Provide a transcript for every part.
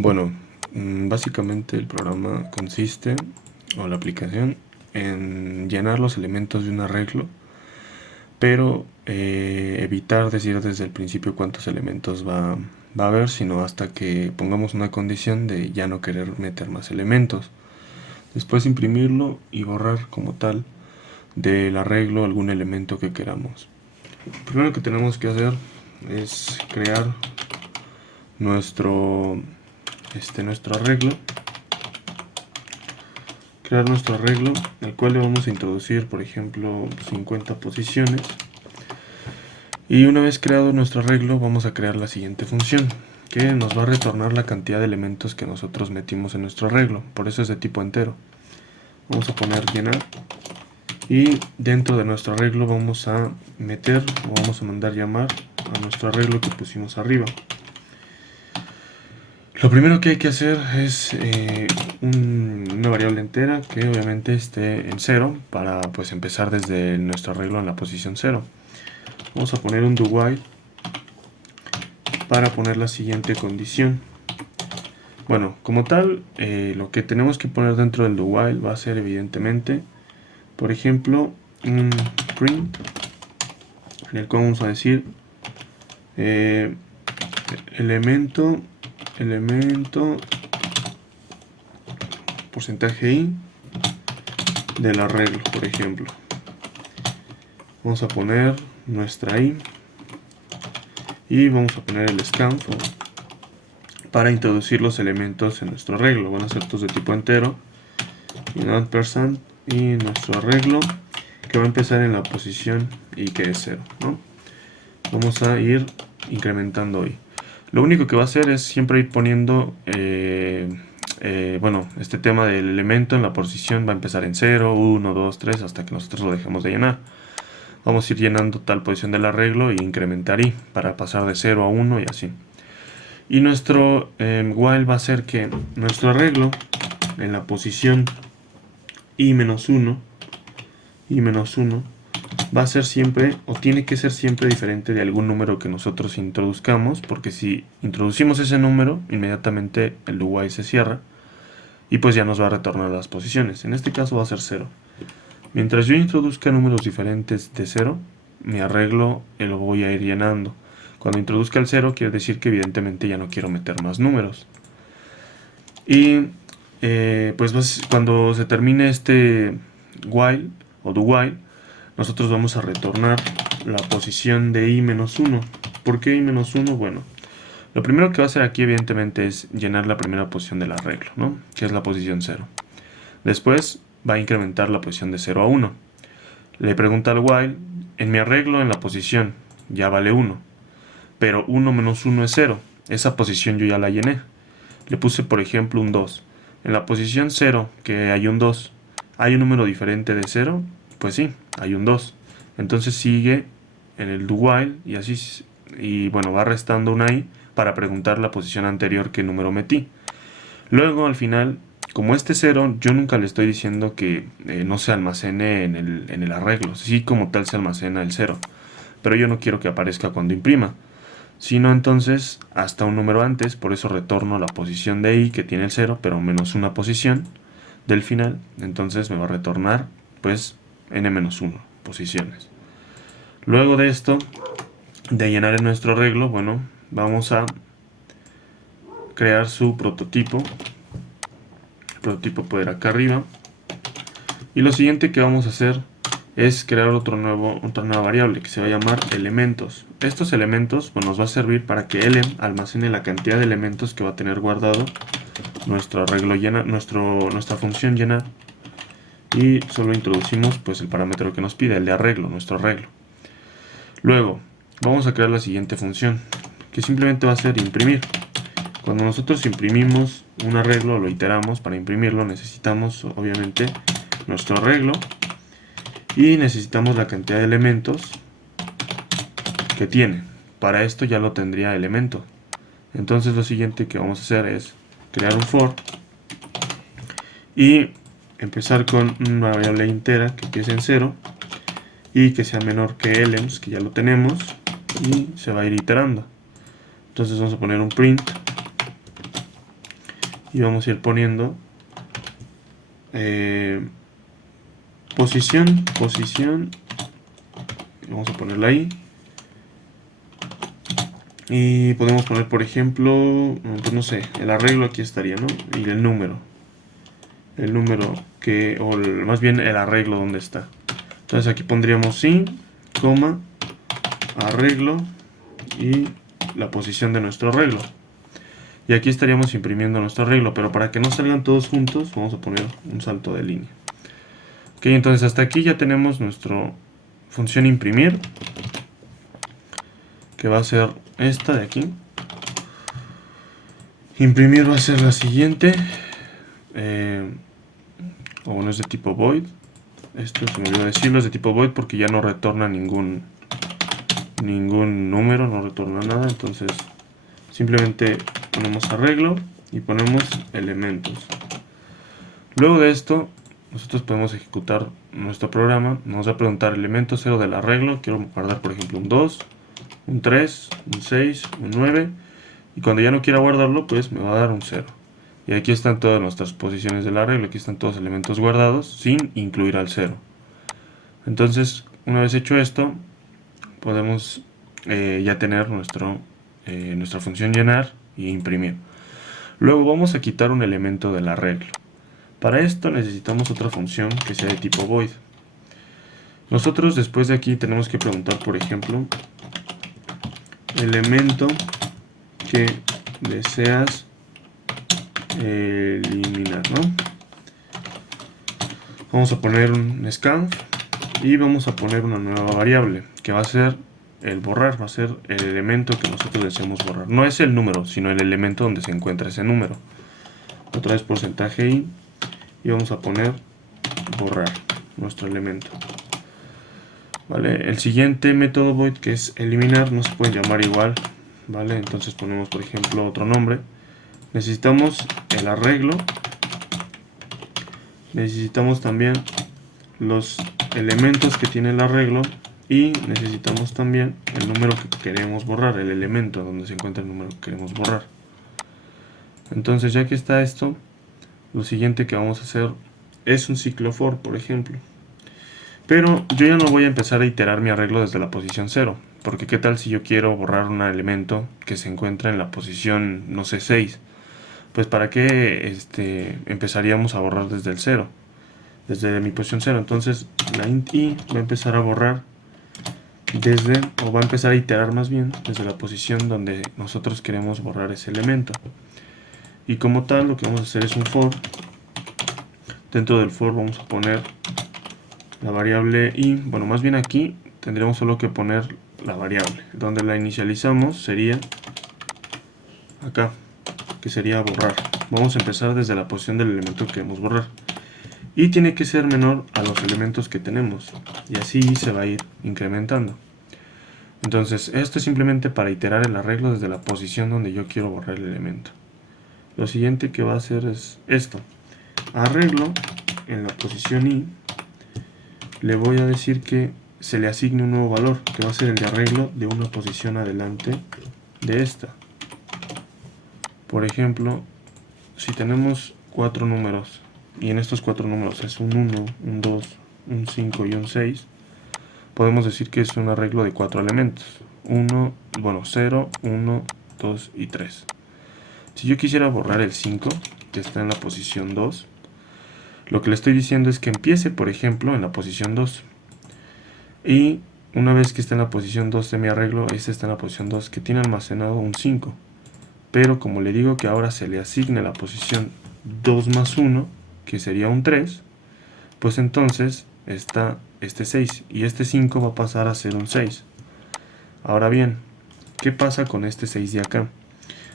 Bueno, básicamente el programa consiste, o la aplicación, en llenar los elementos de un arreglo, pero evitar decir desde el principio cuántos elementos va a haber, sino hasta que pongamos una condición de ya no querer meter más elementos. Después imprimirlo y borrar como tal del arreglo algún elemento que queramos. Lo primero que tenemos que hacer es crear nuestro arreglo, el cual le vamos a introducir, por ejemplo, 50 posiciones. Y una vez creado nuestro arreglo, vamos a crear la siguiente función, que nos va a retornar la cantidad de elementos que nosotros metimos en nuestro arreglo. Por eso es de tipo entero. Vamos a poner llenar, y dentro de nuestro arreglo vamos a meter o vamos a mandar llamar a nuestro arreglo que pusimos arriba. Lo primero que hay que hacer es una variable entera que obviamente esté en 0 para pues empezar desde nuestro arreglo en la posición 0. Vamos a poner un do while para poner la siguiente condición. Bueno, como tal, lo que tenemos que poner dentro del do while va a ser evidentemente, por ejemplo, un print en el cual vamos a decir elemento porcentaje i del arreglo, por ejemplo. Vamos a poner nuestra i y vamos a poner el scan para introducir los elementos en nuestro arreglo. Van a ser todos de tipo entero y un ampersand y nuestro arreglo que va a empezar en la posición y que es 0, ¿no? Vamos a ir incrementando i. Lo único que va a hacer es siempre ir poniendo este tema del elemento en la posición va a empezar en 0, 1, 2, 3 hasta que nosotros lo dejemos de llenar. Vamos a ir llenando tal posición del arreglo e incrementar i para pasar de 0 a 1 y así. Y nuestro while va a ser que nuestro arreglo en la posición i-1 va a ser siempre, o tiene que ser siempre, diferente de algún número que nosotros introduzcamos, porque si introducimos ese número, inmediatamente el do while se cierra y pues ya nos va a retornar las posiciones. En este caso va a ser 0. Mientras yo introduzca números diferentes de 0, mi arreglo lo voy a ir llenando. Cuando introduzca el 0 quiere decir que evidentemente ya no quiero meter más números. Y pues cuando se termine este while o do while, nosotros vamos a retornar la posición de i-1. ¿Por qué i-1? Bueno, lo primero que va a hacer aquí evidentemente es llenar la primera posición del arreglo, ¿no? Que es la posición 0. Después va a incrementar la posición de 0 a 1. Le pregunta al while, en mi arreglo en la posición ya vale 1, pero 1 menos 1 es 0. Esa posición yo ya la llené. Le puse por ejemplo un 2. En la posición 0, que hay un 2, ¿hay un número diferente de 0? Pues sí, hay un 2. Entonces sigue en el do while y así, y bueno, va restando una i para preguntar la posición anterior que número metí. Luego al final, como este 0, yo nunca le estoy diciendo que no se almacene en el arreglo. Sí, como tal se almacena el 0, pero yo no quiero que aparezca cuando imprima, sino entonces hasta un número antes. Por eso retorno la posición de i que tiene el 0, pero menos una posición del final. Entonces me va a retornar pues n-1 posiciones. Luego de esto, de llenar en nuestro arreglo, bueno, vamos a crear su prototipo. El prototipo puede ir acá arriba. Y lo siguiente que vamos a hacer es crear otra nueva variable que se va a llamar elementos. Estos elementos pues, nos va a servir para que elem almacene la cantidad de elementos que va a tener guardado nuestro arreglo nuestra función llenar, y solo introducimos pues el parámetro que nos pide, el de arreglo, nuestro arreglo. Luego vamos a crear la siguiente función, que simplemente va a ser imprimir. Cuando nosotros imprimimos un arreglo, lo iteramos. Para imprimirlo necesitamos obviamente nuestro arreglo y necesitamos la cantidad de elementos que tiene. Para esto ya lo tendría elemento. Entonces lo siguiente que vamos a hacer es crear un for y empezar con una variable entera que empiece en 0 y que sea menor que elems, que ya lo tenemos, y se va a ir iterando. Entonces vamos a poner un print y vamos a ir poniendo posición, vamos a ponerla ahí, y podemos poner, por ejemplo, pues no sé, el arreglo aquí estaría, ¿no? Y el número que, o más bien el arreglo donde está. Entonces aquí pondríamos sí, coma, arreglo y la posición de nuestro arreglo. Y aquí estaríamos imprimiendo nuestro arreglo, pero para que no salgan todos juntos vamos a poner un salto de línea. Ok, entonces hasta aquí ya tenemos nuestra función imprimir, que va a ser esta de aquí. Imprimir va a ser la siguiente, o bueno, es de tipo void. Esto se me olvidó decirlo, es de tipo void porque ya no retorna ningún número, no retorna nada. Entonces simplemente ponemos arreglo y ponemos elementos. Luego de esto nosotros podemos ejecutar nuestro programa. Nos va a preguntar elemento 0 del arreglo. Quiero guardar, por ejemplo, un 2, un 3, un 6, un 9, y cuando ya no quiera guardarlo, pues me va a dar un 0. Y aquí están todas nuestras posiciones del arreglo. Aquí están todos los elementos guardados sin incluir al 0. Entonces, una vez hecho esto, podemos ya tener nuestra función llenar y imprimir. Luego vamos a quitar un elemento del arreglo. Para esto necesitamos otra función que sea de tipo void. Nosotros después de aquí tenemos que preguntar, por ejemplo, elemento que deseas eliminar, ¿no? Vamos a poner un scanf y vamos a poner una nueva variable que va a ser el borrar, va a ser el elemento que nosotros deseamos borrar. No es el número, sino el elemento donde se encuentra ese número. Otra vez porcentaje i, y vamos a poner borrar nuestro elemento. ¿Vale? El siguiente método void, que es eliminar, no se puede llamar igual, ¿vale? Entonces ponemos, por ejemplo, otro nombre. Necesitamos el arreglo, necesitamos también los elementos que tiene el arreglo y necesitamos también el número que queremos borrar, el elemento donde se encuentra el número que queremos borrar. Entonces, ya que está esto, lo siguiente que vamos a hacer es un ciclo for, por ejemplo. Pero yo ya no voy a empezar a iterar mi arreglo desde la posición 0, porque qué tal si yo quiero borrar un elemento que se encuentra en la posición, no sé, 6. Pues para qué empezaríamos a borrar desde el 0, desde mi posición 0. Entonces la int i va a empezar a borrar va a empezar a iterar más bien desde la posición donde nosotros queremos borrar ese elemento. Y como tal, lo que vamos a hacer es un for. Dentro del for vamos a poner la variable i. Bueno, más bien aquí tendríamos solo que poner la variable. Donde la inicializamos sería acá, que sería borrar. Vamos a empezar desde la posición del elemento que queremos borrar. Y tiene que ser menor a los elementos que tenemos. Y así se va a ir incrementando. Entonces, esto es simplemente para iterar el arreglo desde la posición donde yo quiero borrar el elemento. Lo siguiente que va a hacer es esto. Arreglo en la posición i. Le voy a decir que se le asigne un nuevo valor, que va a ser el de arreglo de una posición adelante de esta. Por ejemplo, si tenemos 4 números, y en estos 4 números es un 1, un 2, un 5 y un 6, podemos decir que es un arreglo de 4 elementos. 0, 1, 2 y 3. Si yo quisiera borrar el 5, que está en la posición 2, lo que le estoy diciendo es que empiece, por ejemplo, en la posición 2. Y una vez que está en la posición 2 de mi arreglo, este está en la posición 2, que tiene almacenado un 5. Pero como le digo que ahora se le asigne la posición 2 más 1, que sería un 3, pues entonces está este 6 y este 5 va a pasar a ser un 6. Ahora bien, ¿qué pasa con este 6 de acá?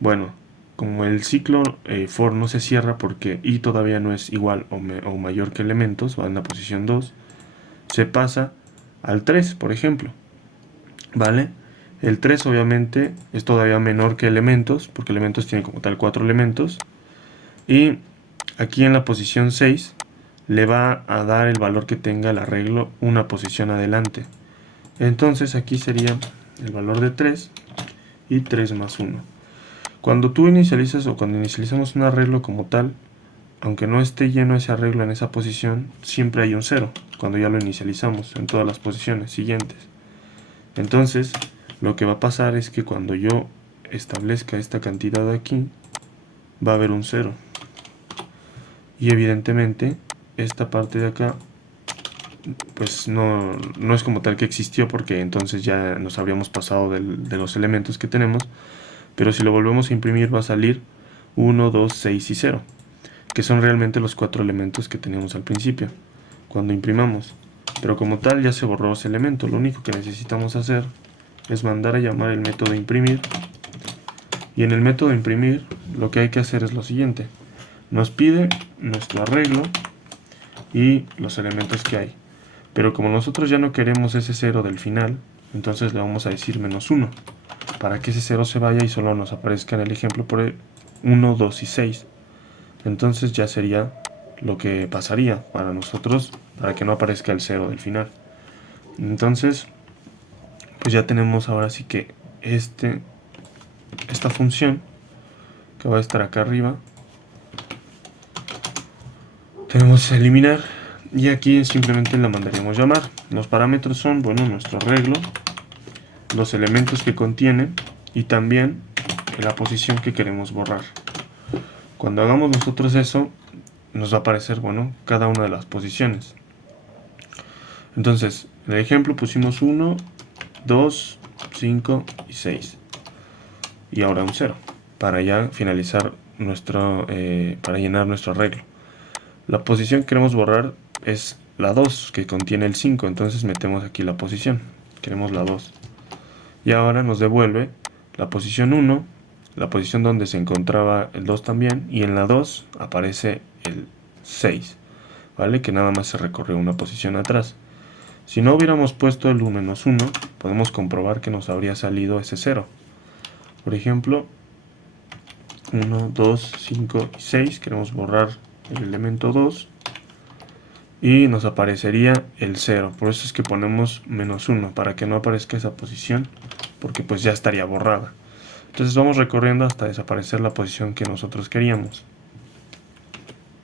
Bueno, como el ciclo for no se cierra porque i todavía no es igual o mayor que elementos, va en la posición 2, se pasa al 3, por ejemplo. ¿Vale? El 3 obviamente es todavía menor que elementos, porque elementos tiene como tal 4 elementos. Y aquí en la posición 6 le va a dar el valor que tenga el arreglo una posición adelante. Entonces aquí sería el valor de 3 y 3 más 1. Cuando tú inicializas o cuando inicializamos un arreglo como tal, aunque no esté lleno ese arreglo en esa posición, siempre hay un 0 cuando ya lo inicializamos en todas las posiciones siguientes. Entonces, lo que va a pasar es que cuando yo establezca esta cantidad aquí, va a haber un 0. Y evidentemente, esta parte de acá, pues no es como tal que existió, porque entonces ya nos habríamos pasado de los elementos que tenemos. Pero si lo volvemos a imprimir va a salir 1, 2, 6 y 0, que son realmente los 4 elementos que teníamos al principio cuando imprimamos. Pero como tal ya se borró ese elemento. Lo único que necesitamos hacer es mandar a llamar el método imprimir, y en el método imprimir lo que hay que hacer es lo siguiente: nos pide nuestro arreglo y los elementos que hay, pero como nosotros ya no queremos ese 0 del final, entonces le vamos a decir -1 para que ese 0 se vaya y solo nos aparezca en el ejemplo por 1, 2 y 6. Entonces ya sería lo que pasaría para nosotros, para que no aparezca el 0 del final. Entonces, pues ya tenemos ahora sí que esta función que va a estar acá arriba. Tenemos que eliminar, y aquí simplemente la mandaríamos llamar. Los parámetros son, bueno, nuestro arreglo, los elementos que contiene y también la posición que queremos borrar. Cuando hagamos nosotros eso, nos va a aparecer, bueno, cada una de las posiciones. Entonces, en el ejemplo pusimos 1, 2, 5 y 6. Y ahora un 0, para ya finalizar para llenar nuestro arreglo. La posición que queremos borrar es la 2, que contiene el 5, entonces metemos aquí la posición. Queremos la 2. Y ahora nos devuelve la posición 1, la posición donde se encontraba el 2 también, y en la 2 aparece el 6, ¿vale? Que nada más se recorrió una posición atrás. Si no hubiéramos puesto el 1 -1, podemos comprobar que nos habría salido ese 0. Por ejemplo, 1, 2, 5 y 6, queremos borrar el elemento 2 y nos aparecería el 0. Por eso es que ponemos -1, para que no aparezca esa posición, porque pues ya estaría borrada. Entonces vamos recorriendo hasta desaparecer la posición que nosotros queríamos.